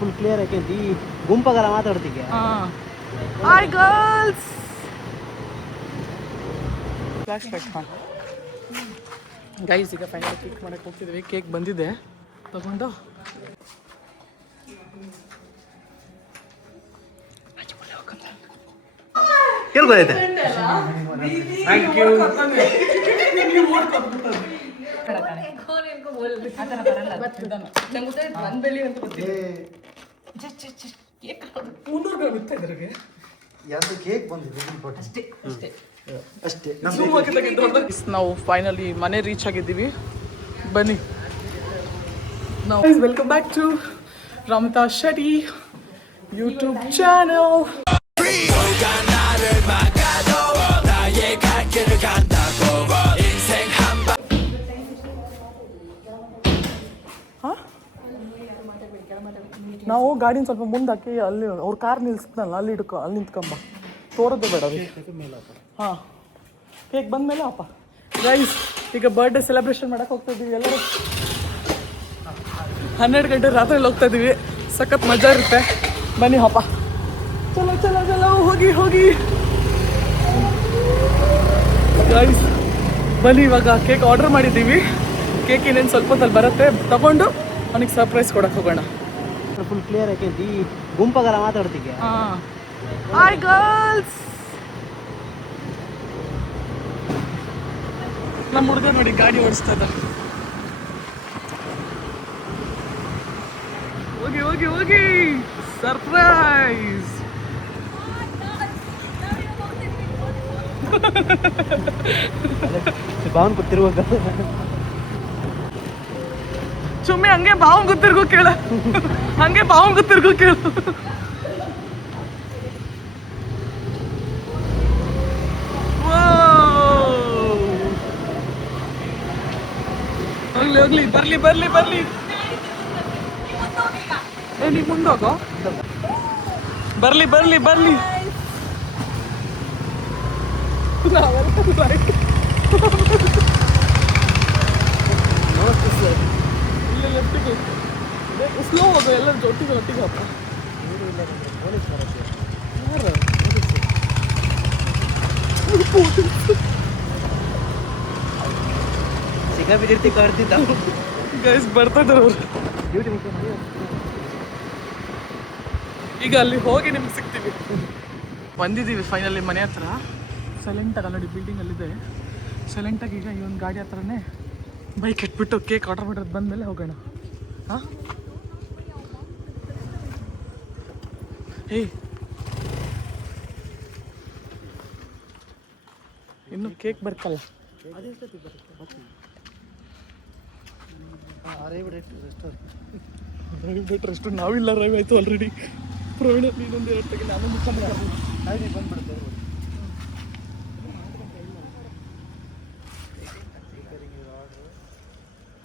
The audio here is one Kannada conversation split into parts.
ಫುಲ್ ಕ್ಲಿಯರ್ ಆಕೈತಿ. ಗುಂಪಾಗಲ್ಲ ಮಾತಾಡ್ತೀವಿ. Hi girls. ಫ್ಲಾಶ್ ಬ್ಯಾಕ್ ಹಾಂ ಗೈಸ್, ಈಗ ಫೈನಲ್ ಕೇಕ್ ಮಾಡಕ್ಕೆ ಹೋಗ್ತಿದ್ವಿ. ಕೇಕ್ ಬಂದಿದೆ, ತಗೊಂಡು ಎಲ್ಲಿ ಬರೈತೆ? Thank you. ಕೇಕ್ ಬಂದಿದೆ ಅಷ್ಟೇ. ನಾವು ಫೈನಲಿ ಮನೆ ರೀಚ್ ಆಗಿದ್ದೀವಿ. ಬನ್ನಿ ನಾವು welcome back to Ramitha Shetty YouTube channel. ನಾವು ಗಾಡಿನ ಸ್ವಲ್ಪ ಮುಂದಾಕಿ ಅಲ್ಲಿ ಅವ್ರ ಕಾರ್ ನಿಲ್ಸ್ತಾನಲ್ಲ ಅಲ್ಲಿ ಇಡ್ಕೊ, ಅಲ್ಲಿ ನಿಂತ್ಕೊಂಬ, ತೋರೋದೇ ಬೇಡ ರೀ. ಹಾಂ, ಕೇಕ್ ಬಂದಮೇಲೆ ಅಪ್ಪ. ಗೈಸ್, ಈಗ ಬರ್ಡೇ ಸೆಲೆಬ್ರೇಷನ್ ಮಾಡಕ್ಕೆ ಹೋಗ್ತಾ ಇದ್ದೀವಿ ಎಲ್ಲರೂ. 12 ಗಂಟೆ ರಾತ್ರಿ ಹೋಗ್ತಾ ಇದ್ದೀವಿ. ಸಖತ್ ಮಜಾ ಇರುತ್ತೆ. ಬನ್ನಿ ಅಪ್ಪ, ಚಲೋ ಚಲೋ ಚಲೋ, ಹೋಗಿ ಹೋಗಿ ಗೈಸ್. ಬನ್ನಿ, ಇವಾಗ ಕೇಕ್ ಆರ್ಡರ್ ಮಾಡಿದ್ದೀವಿ. ಕೇಕ್ ಇನ್ನೇನು ಸ್ವಲ್ಪ ಹೊತ್ತಲ್ಲಿ ಬರುತ್ತೆ. ತಗೊಂಡು ಅವನಿಗೆ ಸರ್ಪ್ರೈಸ್ ಕೊಡಕ್ಕೆ ಹೋಗೋಣ. ಫುಲ್ ಕ್ಲಿಯರ್ ಆಕೈತಿ. ಗುಂಪಾಗಲ್ಲ ಮಾತಾಡ್ತೀವಿ. Hi girls. ನಮ್ಮ ಹುಡುಗ ನೋಡಿ ಗಾಡಿ ಓಡಿಸ್ತಾ ಇದ್ದ. ಹೋಗಿ ಹೋಗಿ ಹೋಗಿ, ಸರ್ಪ್ರೈಸ್. ಭಾವನ್ ಗೊತ್ತಿರುವಾಗ ಸುಮ್ಮನೆ ಹಂಗೆ ಭಾವನ್ ಗೊತ್ತಿರ್ಗೋ ಕೇಳ, ಹಂಗೆ ಭಾವನ್ ಗೊತ್ತಿರ್ಗೋ ಕೇಳ. ಹೋಗ್ಲಿ ಹೋಗ್ಲಿ, ಬರ್ಲಿ ಬರ್ಲಿ ಬರ್ಲಿ. ಏ, ನೀ ಮುಂದೋಗೋ. ಬರ್ಲಿ ಬರ್ಲಿ ಬರ್ಲಿ. ಇಲ್ಲ ಲೆಫ್ಟಿಗೆ ಸ್ಲೋ ಹೋಗೋ, ಎಲ್ಲ ಒಟ್ಟಿಗೆ ಒಟ್ಟಿಗೆ ಹಪ್ಪ. ಸಿಗಾ ಬಿದ್ದಿರ್ತಿ ಕಾಡ್ತಿದ್ದ. ಗೈಸ್ ಬರ್ತಾ ಇದ್ದಾರೆ ಅವರು. ಈಗ ಅಲ್ಲಿ ಹೋಗಿ ನಿಮ್ಗೆ ಸಿಗ್ತೀವಿ. ಬಂದಿದ್ದೀವಿ ಫೈನಲಿ ಮನೆ ಹತ್ರ. ಸೈಲೆಂಟಾಗಿ ಆಲ್ರೆಡಿ ಬಿಲ್ಡಿಂಗಲ್ಲಿದೆ. ಸೈಲೆಂಟಾಗಿ ಈಗ ಈ ಒಂದು ಗಾಡಿ ಹತ್ರನೇ ಬೈಕ್ ಇಟ್ಬಿಟ್ಟು ಕೇಕ್ ಆರ್ಡರ್ ಮಾಡೋದು ಬಂದಮೇಲೆ ಹೋಗೋಣ. ಹಾಂ, ಏಯ್, ಇನ್ನು ಕೇಕ್ ಬರ್ತಲ್ಲ. ರೆಸ್ಟ್ ನಾವಿಲ್ಲ, ರೈವ್ ಆಯಿತು ಆಲ್ರೆಡಿ. ಪ್ರವೀಣ ನೀನೊಂದು ಇರತ್ತಾಗೆ ನಾನು ಬಂದ್ಬಿಡುತ್ತೆ.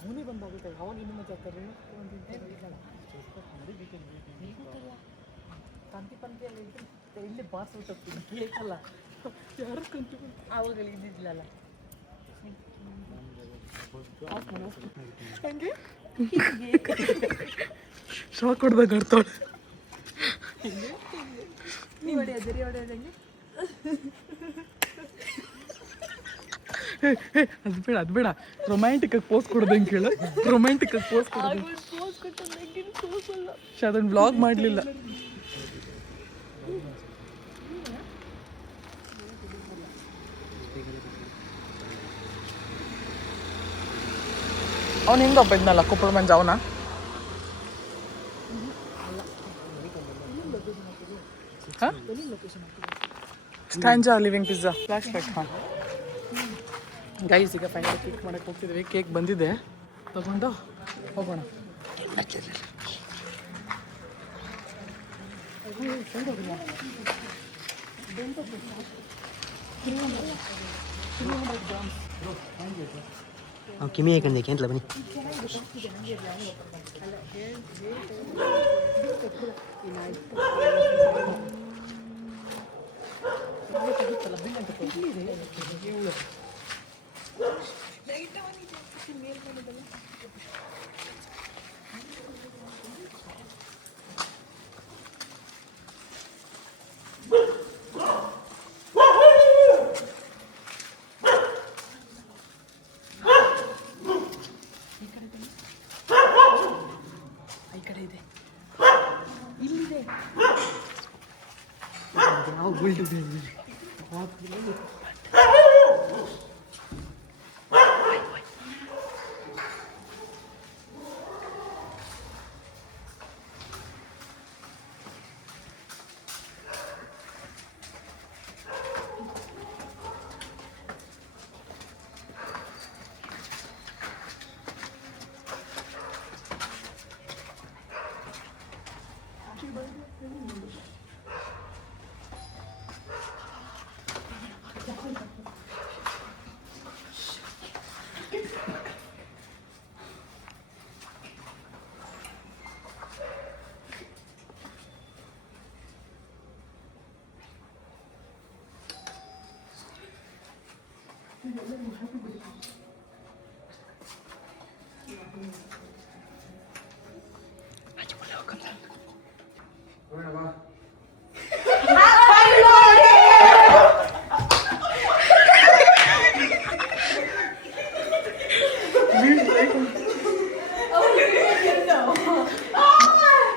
ಅವನೇ ಬಂದಾಗುತ್ತೆ. ಅವಾಗ ಇನ್ನೂ ಮಜಾ ಆಗ್ತಾರೆ. ತಂತಿ ಪಂತಿಯಲ್ಲಿ ಇಲ್ಲಿ ಬಾರಿಸ್ಬಿಟ್ಟು ಕೇಕಲ್ಲ ಯಾರು ಕಂತು ಆವಾಗ ಇದ್ದಿದ್ದಿಲ್ಲಲ್ಲ. ಹಂಗೆ ಶಾಕ್ ಹೊಡೆದಾಗ ಆಡ್ತಾಳೆ. ನೀವು ಹೊಡೆಯೋದ್ರಿ ಹೊಡೆಯೋದಂಗೆ. ಅದು ಬೇಡ, ಅದು ಬೇಡ. ರೊಮ್ಯಾಂಟಿಕಾಗಿ ಪೋಸ್ ಕೊಡೋದಂಗೆ ಕೇಳು. ರೊಮ್ಯಾಂಟಿಕಾಗಿ ಪೋಸ್ ಕೊಡೋದು. ಅದನ್ನು ವ್ಲಾಗ್ ಮಾಡಲಿಲ್ಲ. ಅವನು ಹಿಂಗೆ ಒಬ್ಬ ಇದ್ನಲ್ಲ, ಕೊಪ್ಪಳ ಮಂಜ ಅವನ. ಸ್ಟ್ಯಾಂಜಾ ಲಿವಿಂಗ್ ಪಿಜ್ಜಾ ಫ್ಲಾಶ್ ಬ್ಯಾಕ್. ಹಾಂ ಗೈಸ್, ಈಗ ಫೈನಲ್ ಕೇಕ್ ಮಾಡಕ್ಕೆ ಹೋಗ್ತಿದ್ವಿ. ಕೇಕ್ ಬಂದಿದೆ, ತಗೊಂಡು ಹೋಗೋಣ. ಕಿಮಿ ಹಾಕೊಂಡೆ ಅಂತಲ್ಲ ಬನ್ನಿ. ಇಲ್ಲಿದೆ. ನಾವು ಬಿಲ್ಟು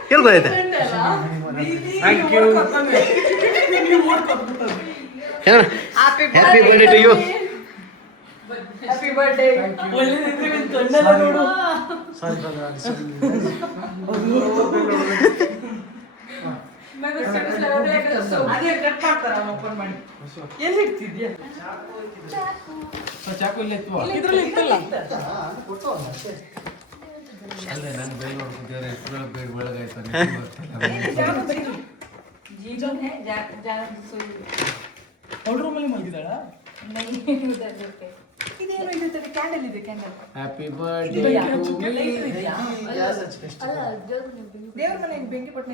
ಕೇಳ್ಬೋದೈತೆ. Happy birthday to you. Happy birthday. ಚಾಕು ಇಲ್ಲ ಇದ್ರಲ್ಲಿ ಇತ್ತಲ್ಲ. ಅಲ್ಲೇ ನಾನು ಬೇಗ ನೋಡ್ತಿದ್ದೇನೆ ಬೇಗ ಬೆಳಗಾಯ್ತು. ಅವ್ಳ ರೂಮಲ್ಲಿ ಮಲಗಿದಾಳ. ಇದೇನು ಇದೆ? ಕ್ಯಾಂಡಲ್ ಇದೆ. ಕ್ಯಾಂಡಲ್. ಹ್ಯಾಪಿ ಬರ್ಡೇ ದೇವ್ರ ಮನೆಗೆ ಬೆಂಕಿ ಪಟ್ಟಣ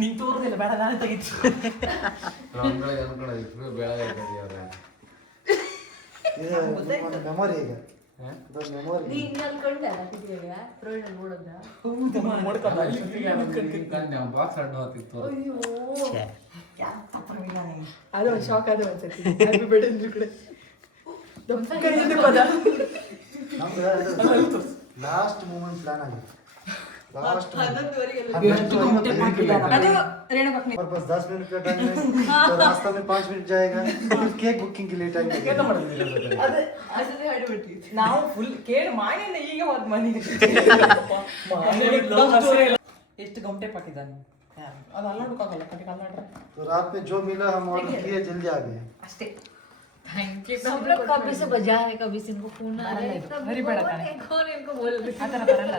ನೀನ್ ತೋರುದಿಲ್ಲ, ಬೇಡ ನಾನು ತೆಗಿತು. ಮೆಮೊರಿ ಈಗ ಬಾಕ್ಸ್ ಅಡ್ಡ ಹೋಗ್ತಿತ್ತು. ಅದು ಒಂದು ಶಾಕ್ ಆದ ಒಂದ್ಸತಿ. ಹ್ಯಾಪಿ ಬರ್ಡೇ ಅಂದ್ರೂ ಕೂಡ ಪದ लास्ट मोमेंट प्लान आगे लास्ट और बस 10 मिनट का टाइम है तो रास्ता में 5 मिनट जाएगा फिर केक बुकिंग के लिए टाइम लगेगा ನಾವು ಫುಲ್ ಕೇಳಿ ಮಾಯಣ್ಣ ಈಗ ಹೋದ್ ಮನೆಗೆ ಎಷ್ಟು ಗಂಟೆ ಪಾಕಿದ್ದಾನೆ ಅದು ಅಲ್ಲಾಡಕ್ಕಾಗಲ್ಲ ಕಟ್ಟಿಗೆ ಅಲ್ಲಾಡ್ರೆ. तो रात में जो मिला हम ऑर्डर किए जल्दी आ गए ಅಷ್ಟೇ. Thank you. सब लोग कभी से बजा रहे, कभी से इनको फोन आ रहा है, हरी बड़ा ताने. कौन इनको बोल रहे ಆ ಥರ ಬರಲ್ಲ.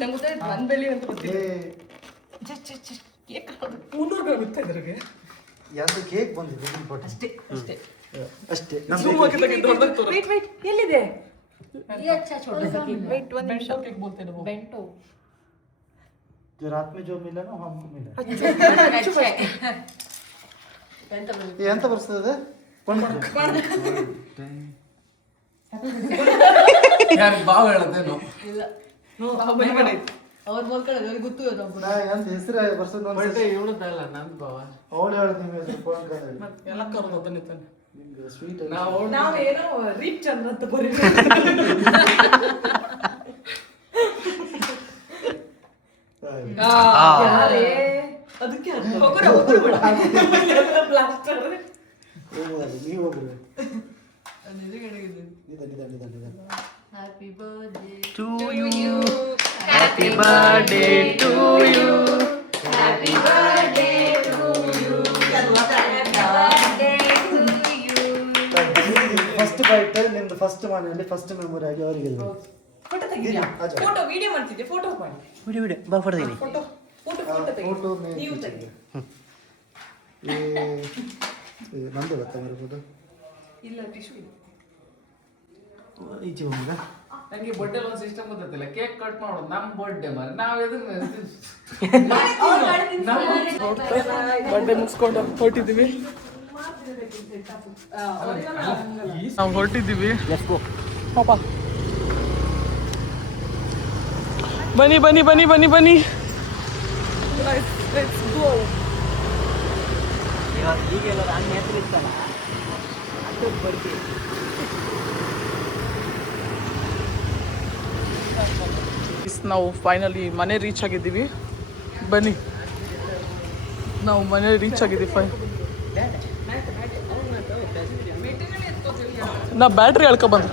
ನಂಗೆ ಗೊತ್ತಾಯ್ತು ನನ್ನ ಬೆಲೆ ಅಂತ ಗೊತ್ತಿಲ್ಲ. ये ಕೇಕ್ 300 ರೂಪಾಯಿ ಗೊತ್ತಾ ಇದ್ರಿಗೆ? यहाँ से केक ಬಂದಿದೆ ಇಂಪಾರ್ಟೆಂಟ್ ಅಷ್ಟೇ ಅಷ್ಟೇ ಅಷ್ಟೇ ವೇಟ್ ವೇಟ್ ಎಲ್ಲಿದೆ? ये अच्छा छोटा सा केक, ವೇಟ್ ಒಂದು ನಿಮಿಷ. ಕೇಕ್ बोलते हैं वो बेंटो जो रात में जो मिला ना हमको मिला अच्छा है. ये ಎಂತ ಬರ್ತದೆ ಯಾರು ಬಾವು ಹೇಳತ್ತೇನು? और बोल कर गुत्तू है तुमको. ನಾ ಎಂತ ಹೆಸರು ಬರ್ತದೆ ಬರ್ಡೇ ಇವಳದಲ್ಲ ನಂದು ಬಾವ. ಅವಳು ಹೇಳ್ತೀನಿ ಹೆಸರು ಫೋನ್ ಕರೆ ಎಲ್ಲ ಕರೆದು ಅದನ್ನೇ ತಾನೆ. ನಿಮ್ಗೆ ಸ್ವೀಟ್ ನಾವು ಏನೋ ರೀಪ್ ಚಂದ್ರ ಅಂತ ಬರೀ ಅದಕ್ಕೆ ಬ್ಲಾಸ್ಟರ್ ನೀವು ಹೋಗ್ರಿ happy birthday to you happy birthday to you happy birthday to you first bite ನಿಮ್ದು ಫಸ್ಟ್ ಮನೆಯಲ್ಲಿ ಫಸ್ಟ್ ಮೆಮೊರಿ ಆಗಿ ಅವರಿಗೆ ಫೋಟೋ ತೆಗಿದ್ಯಾ? ಫೋಟೋ ವಿಡಿಯೋ ಮಾಡ್ತಿದ್ದೆ. ಫೋಟೋ ಮಾಡಿ. ವಿಡಿಯೋ ಬಾ ಫೋಟೋ ತೆಗಿ ಫೋಟೋ ಫೋಟೋ ತೆಗಿ. ನೀವು ತೆಗಿ. ನಂದು ಗೊತ್ತಾ ಮೇರೆ ಫೋಟೋ ಇಲ್ಲ ಟಿಶ್ಯೂ ಇದೆ. ಈಚೆ ಹೋಗುದಾ ನಂಗೆ ಬರ್ಡೇ ಒಂದು ಸಿಸ್ಟಮ್ ಗೊತ್ತಿಲ್ಲ. ಕೇಕ್ ಕಟ್ ಮಾಡೋದು ನಮ್ಮ ಬರ್ಡೇ ಮಾರೆ ನಾವು ಎದುರು ಬರ್ಡೇ ಮುಗಿಸ್ಕೊಂಡು ಹೊರಟಿದ್ದೀವಿ. ನಾವು ಹೊರಟಿದ್ದೀವಿ. ಪಾಪ ಬನ್ನಿ ಬನ್ನಿ ಬನ್ನಿ ಬನ್ನಿ ಬನ್ನಿ. Let's go. ಈಗೆಲ್ಲ ನಾನು ಹೆಸರು ಇತ್ತಲ್ಲ ಅದು ಬರ್ತೀವಿ ನಾವು ಫೈನಲಿ ಮನೆ ರೀಚ್ ಆಗಿದ್ದೀವಿ. ಬನ್ನಿ, ನಾವು ಮನೆ ರೀಚ್ ಆಗಿದ್ದೀವಿ. ನಾ ಬ್ಯಾಟ್ರಿ ಹೇಳ್ಕೊಬಂದು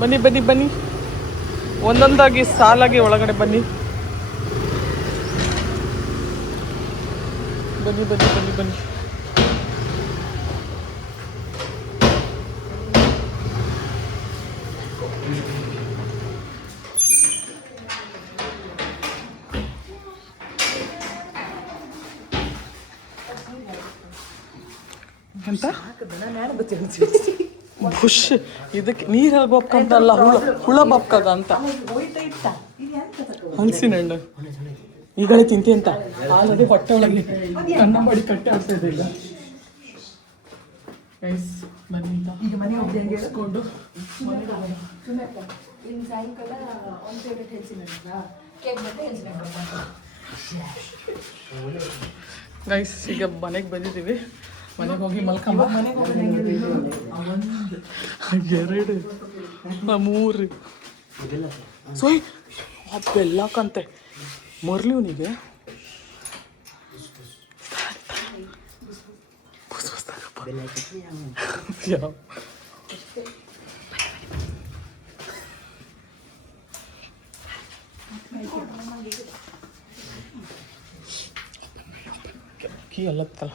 ಬನ್ನಿ ಬನ್ನಿ ಬನ್ನಿ, ಒಂದೊಂದಾಗಿ ಸಾಲಾಗಿ ಒಳಗಡೆ ಬನ್ನಿ ಬನ್ನಿ ಬನ್ನಿ ಬನ್ನಿ ಬನ್ನಿ. ಎಂತ ಬುಷ್ ಇದಕ್ಕೆ ನೀರು ಹಾಕ್ಬೇಕಂತಲ್ಲ, ಹುಳ ಬಾಪ್ಕಾಗ ಅಂತ. ಹಲಸಿನ ಹಣ್ಣು ಈಗಲೇ ತಿಂತಿ ಅಂತ ಆಲ್ರೆಡಿ ಹೊಟ್ಟೆ ಒಳಗೆ ಕಣ್ಣ ಮಾಡಿ ಕಟ್ಟೆ ಆಗ್ತಾ ಇದೆ ಈಗ. ಗೈಸ್ ಬನ್ನಿ ಅಂತ ಈಗ ಮನೆ ಹೋಗಿಸ್ಕೊಂಡು ಸಾಯಂಕಾಲ ಒಂದು ಫೇವ್ರೆಟ್ ಹಲಸಿನ ಕೇಕ್ ಮತ್ತೆ ಹಲಸಿನ ಗೈಸ್ ಈಗ ಮನೆಗೆ ಬಂದಿದ್ದೀವಿ. ಮನೆಗೆ ಹೋಗಿ ಮಲ್ಕೊಂಬ. ಎರಡು ಮೂರು ಸೋಯ್ ಬೆಲ್ಲಕ್ಕಂತೆ ಮರ್ಲಿ ಅವನಿಗೆ ಕೀ ಅಲ್ಲತ್ತಲ್ಲ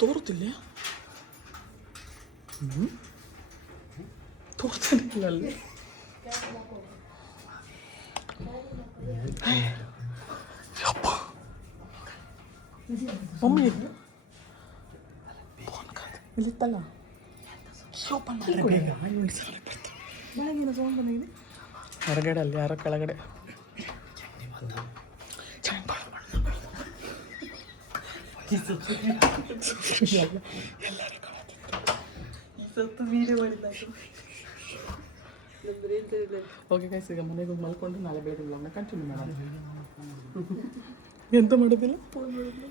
ತೋರುತ್ತಿಲ್ಲ, ತೋರ್ತಾನಿಲ್ಲ ಅಲ್ಲಿ. ಮಮ್ಮಿ ಇಲ್ಲಿತ್ತಲ್ಲ ಹೊರಗಡೆ ಅಲ್ಲಿ ಯಾರೋ ಕೆಳಗಡೆ ಓಕೆ ಗೈಸ್, ಈಗ ಮನೆಗೆ ಹೋಗಿ ಮಲ್ಕೊಂಡು ನಾಳೆ ಬೇರೆ ಕಂಟಿನ್ಯೂ ಮಾಡೋಣ. ಎಂತ ಮಾಡೋದಿಲ್ಲ, ಫೋನ್ ಮಾಡೋದಿಲ್ಲ.